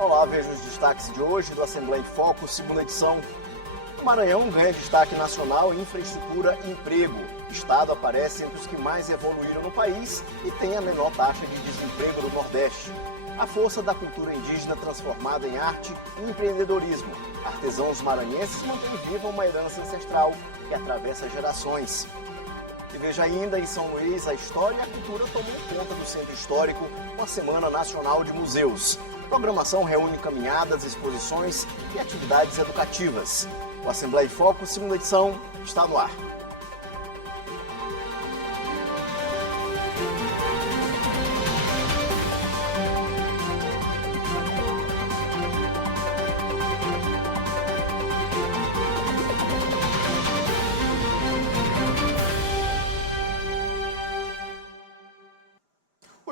Olá, veja os destaques de hoje do Assembleia em Foco, segunda edição. O Maranhão ganha destaque nacional em infraestrutura e emprego. O estado aparece entre os que mais evoluíram no país e tem a menor taxa de desemprego do Nordeste. A força da cultura indígena transformada em arte e empreendedorismo. Artesãos maranhenses mantêm viva uma herança ancestral que atravessa gerações. E veja ainda, em São Luís, a história e a cultura tomam conta do Centro Histórico com a Semana Nacional de Museus. A programação reúne caminhadas, exposições e atividades educativas. O Assembleia em Foco, segunda edição, está no ar.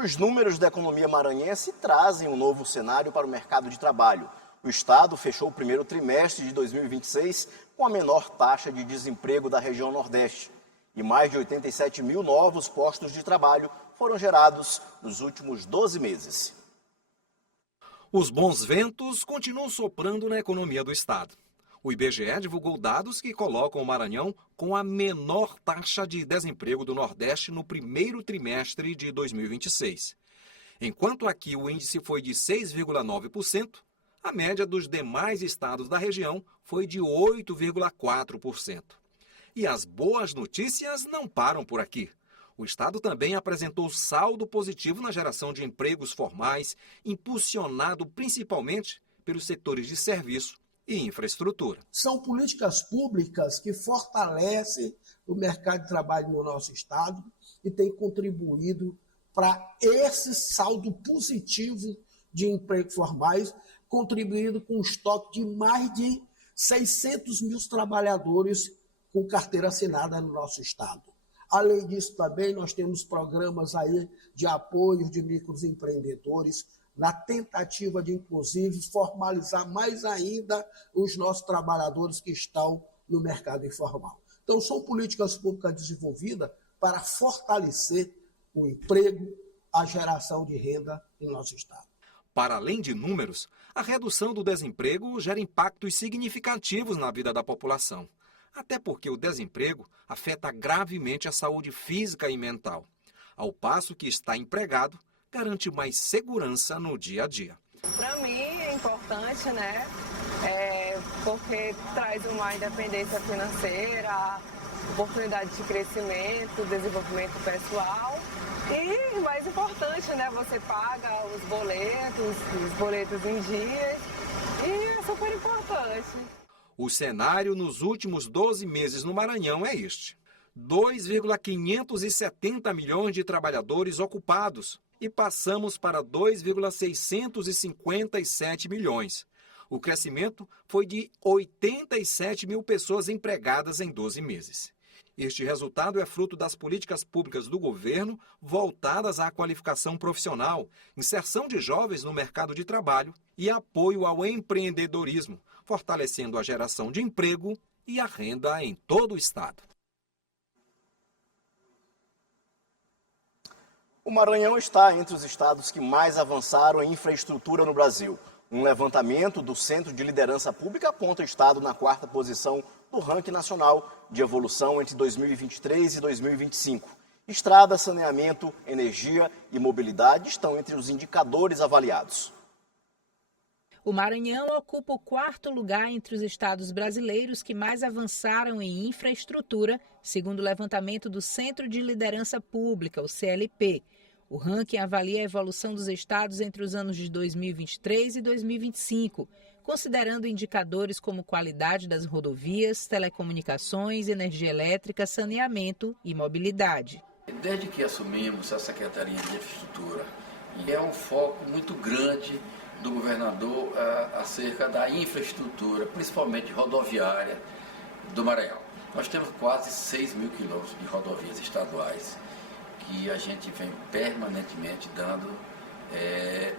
Os números da economia maranhense trazem um novo cenário para o mercado de trabalho. O estado fechou o primeiro trimestre de 2026 com a menor taxa de desemprego da região Nordeste. E mais de 87 mil novos postos de trabalho foram gerados nos últimos 12 meses. Os bons ventos continuam soprando na economia do estado. O IBGE divulgou dados que colocam o Maranhão com a menor taxa de desemprego do Nordeste no primeiro trimestre de 2026. Enquanto aqui o índice foi de 6,9%, a média dos demais estados da região foi de 8,4%. E as boas notícias não param por aqui. O estado também apresentou saldo positivo na geração de empregos formais, impulsionado principalmente pelos setores de serviço e infraestrutura. São políticas públicas que fortalecem o mercado de trabalho no nosso estado e têm contribuído para esse saldo positivo de empregos formais, contribuindo com um estoque de mais de 600 mil trabalhadores com carteira assinada no nosso estado. Além disso, também nós temos programas aí de apoio de microempreendedores, na tentativa de, inclusive, formalizar mais ainda os nossos trabalhadores que estão no mercado informal. Então, são políticas públicas desenvolvidas para fortalecer o emprego, a geração de renda em nosso estado. Para além de números, a redução do desemprego gera impactos significativos na vida da população. Até porque o desemprego afeta gravemente a saúde física e mental. Ao passo que estar empregado garante mais segurança no dia a dia. Para mim é importante, né? Porque traz uma independência financeira, oportunidade de crescimento, desenvolvimento pessoal. E mais importante, né? Você paga os boletos em dias. E é super importante. O cenário nos últimos 12 meses no Maranhão é este: 2,570 milhões de trabalhadores ocupados e passamos para 2,657 milhões. O crescimento foi de 87 mil pessoas empregadas em 12 meses. Este resultado é fruto das políticas públicas do governo voltadas à qualificação profissional, inserção de jovens no mercado de trabalho e apoio ao empreendedorismo, fortalecendo a geração de emprego e a renda em todo o estado. O Maranhão está entre os estados que mais avançaram em infraestrutura no Brasil. Um levantamento do Centro de Liderança Pública aponta o estado na 4ª posição do ranking nacional de evolução entre 2023 e 2025. Estrada, saneamento, energia e mobilidade estão entre os indicadores avaliados. O Maranhão ocupa o 4º lugar entre os estados brasileiros que mais avançaram em infraestrutura, segundo o levantamento do Centro de Liderança Pública, o CLP. O ranking avalia a evolução dos estados entre os anos de 2023 e 2025, considerando indicadores como qualidade das rodovias, telecomunicações, energia elétrica, saneamento e mobilidade. Desde que assumimos a Secretaria de Infraestrutura, é um foco muito grande do governador acerca da infraestrutura, principalmente rodoviária do Maranhão. Nós temos quase 6 mil quilômetros de rodovias estaduais que a gente vem permanentemente dando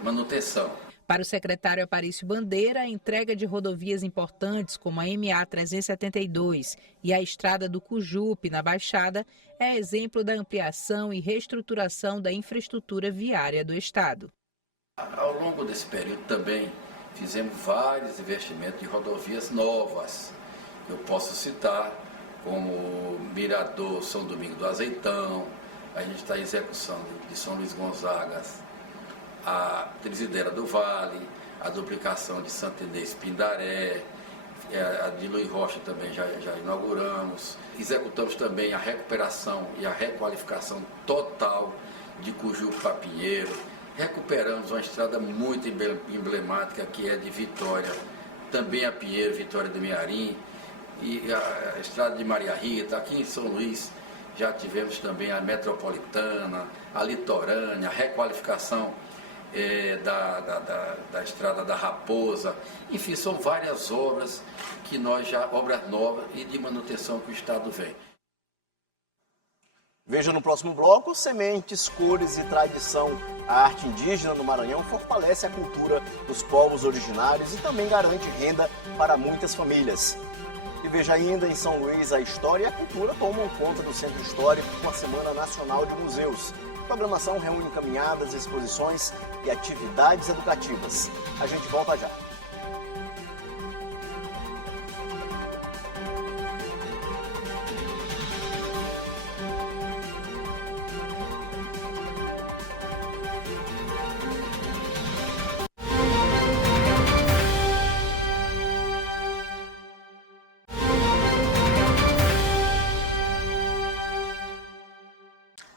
manutenção. Para o secretário Aparício Bandeira, a entrega de rodovias importantes como a MA 372 e a Estrada do Cujupe, na Baixada, é exemplo da ampliação e reestruturação da infraestrutura viária do estado. Ao longo desse período também fizemos vários investimentos de rodovias novas. Eu posso citar como Mirador São Domingo do Azeitão, a gente está em execução de São Luís Gonzaga, a Trezideira do Vale, a duplicação de Santa Inês Pindaré, a de Luiz Rocha também já inauguramos. Executamos também a recuperação e a requalificação total de Cujupe para Pinheiro. Recuperamos uma estrada muito emblemática que é de Vitória, também a Pinheiro, Vitória do Mearim, e a estrada de Maria Rita. Aqui em São Luís já tivemos também a Metropolitana, a Litorânea, a requalificação da estrada da Raposa. Enfim, são várias obras que obras novas e de manutenção que o Estado vem. Veja no próximo bloco: sementes, cores e tradição. A arte indígena no Maranhão fortalece a cultura dos povos originários e também garante renda para muitas famílias. E veja ainda, em São Luís, a história e a cultura tomam conta do Centro Histórico com a Semana Nacional de Museus. A programação reúne caminhadas, exposições e atividades educativas. A gente volta já.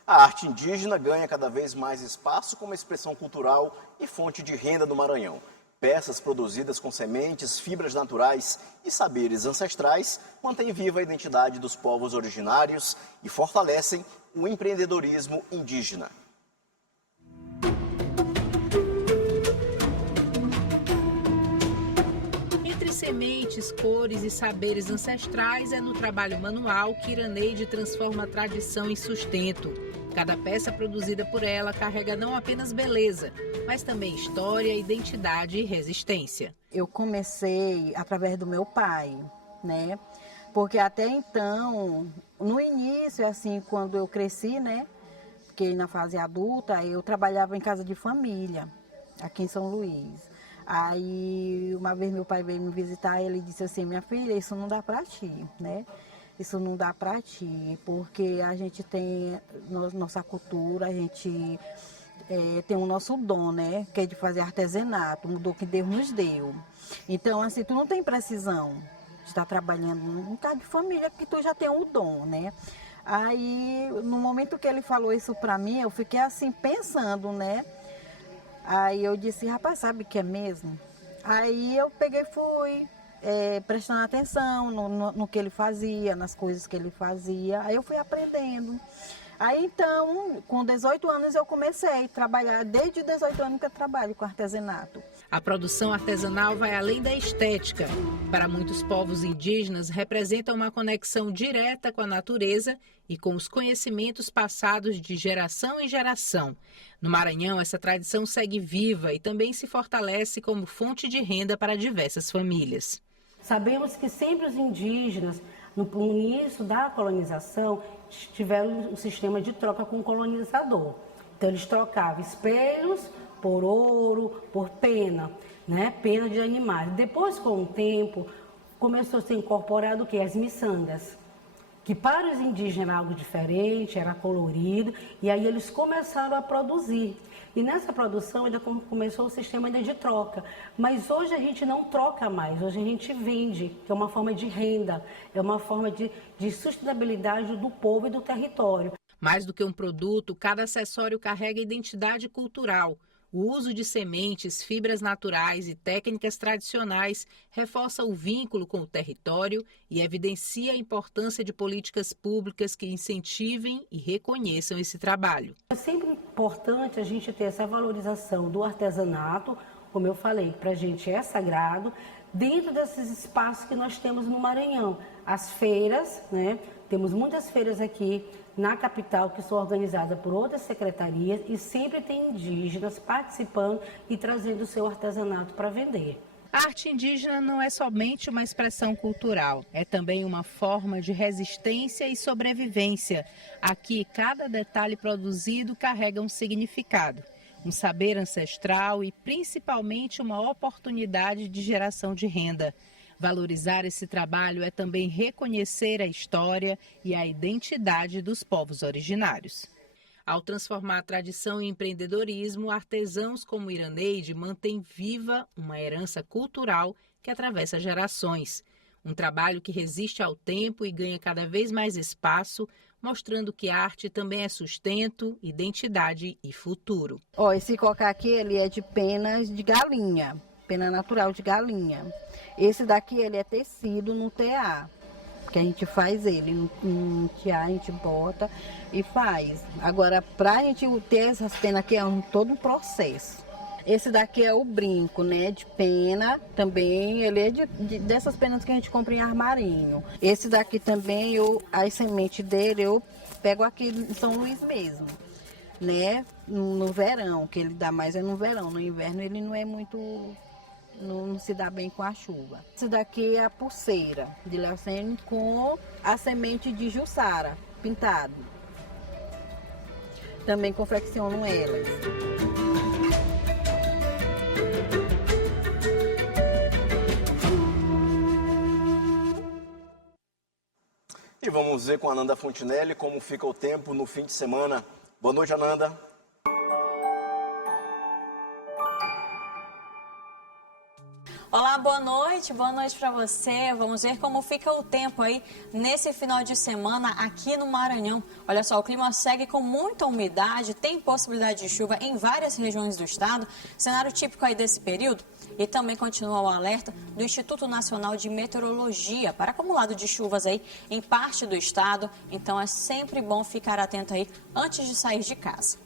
A arte indígena ganha cada vez mais espaço como expressão cultural e fonte de renda do Maranhão. Peças produzidas com sementes, fibras naturais e saberes ancestrais mantêm viva a identidade dos povos originários e fortalecem o empreendedorismo indígena. Entre sementes, cores e saberes ancestrais, é no trabalho manual que Iraneide transforma a tradição em sustento. Cada peça produzida por ela carrega não apenas beleza, mas também história, identidade e resistência. Eu comecei através do meu pai, né? Porque até então, no início, assim, quando eu cresci, né? Porque na fase adulta, eu trabalhava em casa de família, aqui em São Luís. Aí, uma vez meu pai veio me visitar e ele disse assim: minha filha, isso não dá para ti, né? Isso não dá para ti, porque a gente tem nossa cultura, a gente tem o nosso dom, né? Que é de fazer artesanato, um dom que Deus nos deu. Então, assim, tu não tem precisão de estar trabalhando em casa de família, porque tu já tem o dom, né? Aí, no momento que ele falou isso para mim, eu fiquei assim, pensando, né? Aí eu disse: rapaz, sabe o que é mesmo? Aí eu peguei e fui prestando atenção no que ele fazia, nas coisas que ele fazia. Aí eu fui aprendendo. Aí então, com 18 anos eu comecei a trabalhar, desde 18 anos que eu trabalho com artesanato. A produção artesanal vai além da estética. Para muitos povos indígenas, representa uma conexão direta com a natureza e com os conhecimentos passados de geração em geração. No Maranhão, essa tradição segue viva e também se fortalece como fonte de renda para diversas famílias. Sabemos que sempre os indígenas, no início da colonização, tiveram um sistema de troca com o colonizador. Então, eles trocavam espelhos por ouro, por pena, né? Pena de animais. Depois, com o tempo, começou a ser incorporado o quê? As miçangas, que para os indígenas era algo diferente, era colorido, e aí eles começaram a produzir. E nessa produção ainda começou o sistema ainda de troca. Mas hoje a gente não troca mais, hoje a gente vende, que é uma forma de renda, é uma forma de sustentabilidade do povo e do território. Mais do que um produto, cada acessório carrega identidade cultural. O uso de sementes, fibras naturais e técnicas tradicionais reforça o vínculo com o território e evidencia a importância de políticas públicas que incentivem e reconheçam esse trabalho. É sempre importante a gente ter essa valorização do artesanato, como eu falei, para a gente é sagrado, dentro desses espaços que nós temos no Maranhão. As feiras, né? Temos muitas feiras aqui na capital que são organizadas por outras secretarias e sempre tem indígenas participando e trazendo o seu artesanato para vender. A arte indígena não é somente uma expressão cultural, é também uma forma de resistência e sobrevivência. Aqui, cada detalhe produzido carrega um significado. um saber ancestral e principalmente uma oportunidade de geração de renda. Valorizar esse trabalho é também reconhecer a história e a identidade dos povos originários. Ao transformar a tradição em empreendedorismo, artesãos como Iraneide mantêm viva uma herança cultural que atravessa gerações. Um trabalho que resiste ao tempo e ganha cada vez mais espaço, mostrando que a arte também é sustento, identidade e futuro. Esse cocá aqui ele é de penas de galinha, pena natural de galinha. Esse daqui ele é tecido no tear, que a gente faz ele no tear, a gente bota e faz. Agora, para a gente ter essas penas aqui é todo um processo. Esse daqui é o brinco, né, de pena, também ele é dessas penas que a gente compra em armarinho. Esse daqui também, a semente dele eu pego aqui em São Luís mesmo, né, no verão, que ele dá mais é no verão, no inverno ele não é muito... Não se dá bem com a chuva. Esse daqui é a pulseira de Leocene com a semente de Jussara pintado. Também confecciono elas. E vamos ver com a Ananda Fontinelli como fica o tempo no fim de semana. Boa noite, Ananda. Olá, boa noite para você. Vamos ver como fica o tempo aí nesse final de semana aqui no Maranhão. Olha só, o clima segue com muita umidade, tem possibilidade de chuva em várias regiões do estado, cenário típico aí desse período. E também continua o alerta do Instituto Nacional de Meteorologia para acumulado de chuvas aí em parte do estado, então é sempre bom ficar atento aí antes de sair de casa.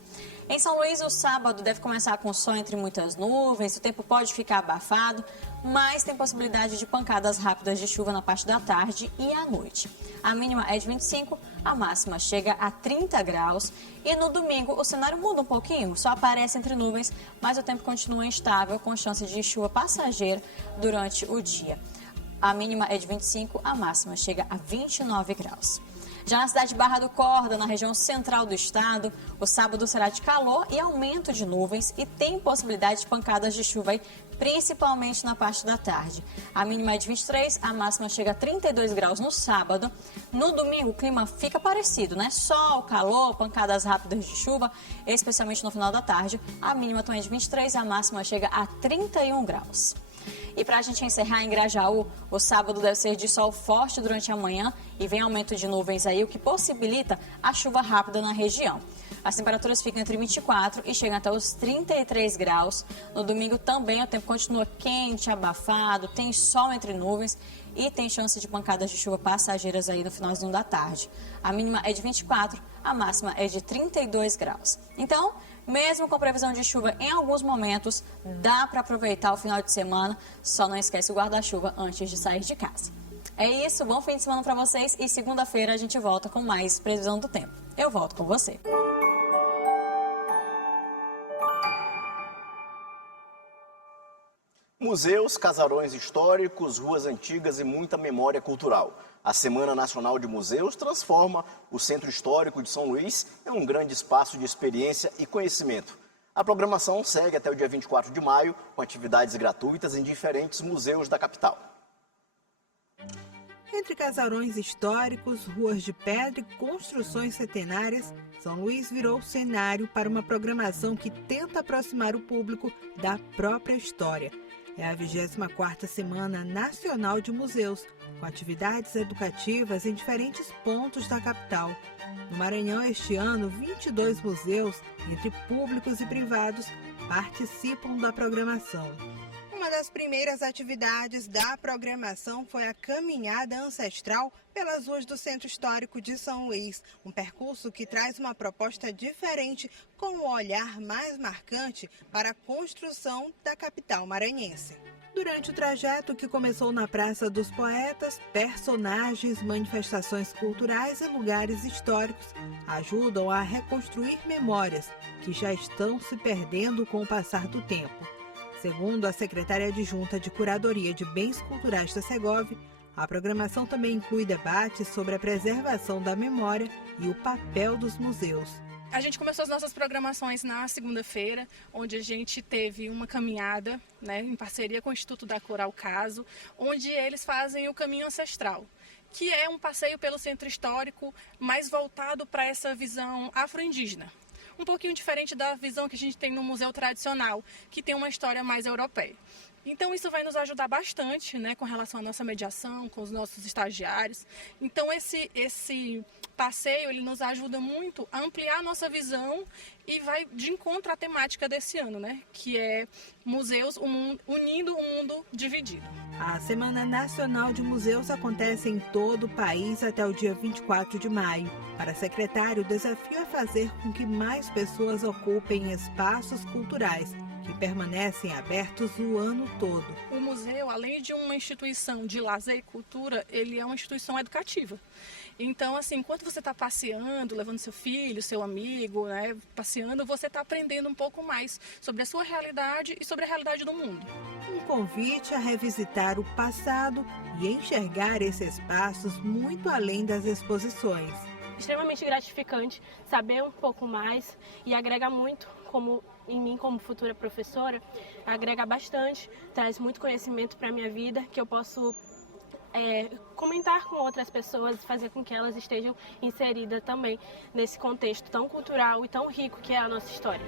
Em São Luís, o sábado deve começar com sol entre muitas nuvens, o tempo pode ficar abafado, mas tem possibilidade de pancadas rápidas de chuva na parte da tarde e à noite. A mínima é de 25, a máxima chega a 30 graus. E no domingo o cenário muda um pouquinho, só aparece entre nuvens, mas o tempo continua instável, com chance de chuva passageira durante o dia. A mínima é de 25, a máxima chega a 29 graus. Já na cidade de Barra do Corda, na região central do estado, o sábado será de calor e aumento de nuvens e tem possibilidade de pancadas de chuva aí, principalmente na parte da tarde. A mínima é de 23, a máxima chega a 32 graus no sábado. No domingo o clima fica parecido, né? Sol, calor, pancadas rápidas de chuva, especialmente no final da tarde. A mínima também é de 23, a máxima chega a 31 graus. E para a gente encerrar em Grajaú, o sábado deve ser de sol forte durante a manhã e vem aumento de nuvens aí, o que possibilita a chuva rápida na região. As temperaturas ficam entre 24 e chegam até os 33 graus. No domingo também o tempo continua quente, abafado, tem sol entre nuvens e tem chance de pancadas de chuva passageiras aí no finalzinho da tarde. A mínima é de 24, a máxima é de 32 graus. Então, mesmo com previsão de chuva em alguns momentos, dá para aproveitar o final de semana, só não esquece o guarda-chuva antes de sair de casa. É isso, bom fim de semana para vocês e segunda-feira a gente volta com mais previsão do tempo. Eu volto com você. Museus, casarões históricos, ruas antigas e muita memória cultural. A Semana Nacional de Museus transforma o Centro Histórico de São Luís em um grande espaço de experiência e conhecimento. A programação segue até o dia 24 de maio, com atividades gratuitas em diferentes museus da capital. Entre casarões históricos, ruas de pedra e construções centenárias, São Luís virou cenário para uma programação que tenta aproximar o público da própria história. É a 24ª Semana Nacional de Museus, com atividades educativas em diferentes pontos da capital. No Maranhão, este ano, 22 museus, entre públicos e privados, participam da programação. Uma das primeiras atividades da programação foi a caminhada ancestral pelas ruas do Centro Histórico de São Luís, um percurso que traz uma proposta diferente com um olhar mais marcante para a construção da capital maranhense. Durante o trajeto, que começou na Praça dos Poetas, personagens, manifestações culturais e lugares históricos ajudam a reconstruir memórias que já estão se perdendo com o passar do tempo. Segundo a secretária adjunta de Curadoria de Bens Culturais da Segov, a programação também inclui debates sobre a preservação da memória e o papel dos museus. A gente começou as nossas programações na segunda-feira, onde a gente teve uma caminhada, né, em parceria com o Instituto da Coral Caso, onde eles fazem o Caminho Ancestral, que é um passeio pelo centro histórico mais voltado para essa visão afro-indígena. Um pouquinho diferente da visão que a gente tem no museu tradicional, que tem uma história mais europeia. Então isso vai nos ajudar bastante, né, com relação à nossa mediação, com os nossos estagiários. Então esse passeio ele nos ajuda muito a ampliar a nossa visão e vai de encontro à temática desse ano, né, que é museus unindo o mundo dividido. A Semana Nacional de Museus acontece em todo o país até o dia 24 de maio. Para a secretária, o desafio é fazer com que mais pessoas ocupem espaços culturais que permanecem abertos o ano todo. O museu, além de uma instituição de lazer e cultura, ele é uma instituição educativa. Então, assim, enquanto você está passeando, levando seu filho, seu amigo, né, passeando, você está aprendendo um pouco mais sobre a sua realidade e sobre a realidade do mundo. Um convite a revisitar o passado e enxergar esses espaços muito além das exposições. Extremamente gratificante saber um pouco mais e agrega muito em mim como futura professora, agrega bastante, traz muito conhecimento para a minha vida que eu posso comentar com outras pessoas e fazer com que elas estejam inseridas também nesse contexto tão cultural e tão rico que é a nossa história.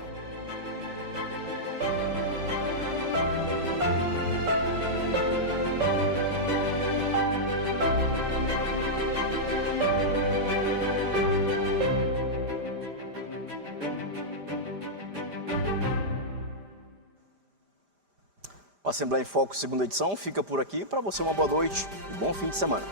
O Assembleia em Foco, segunda edição, fica por aqui. Para você, uma boa noite e bom fim de semana.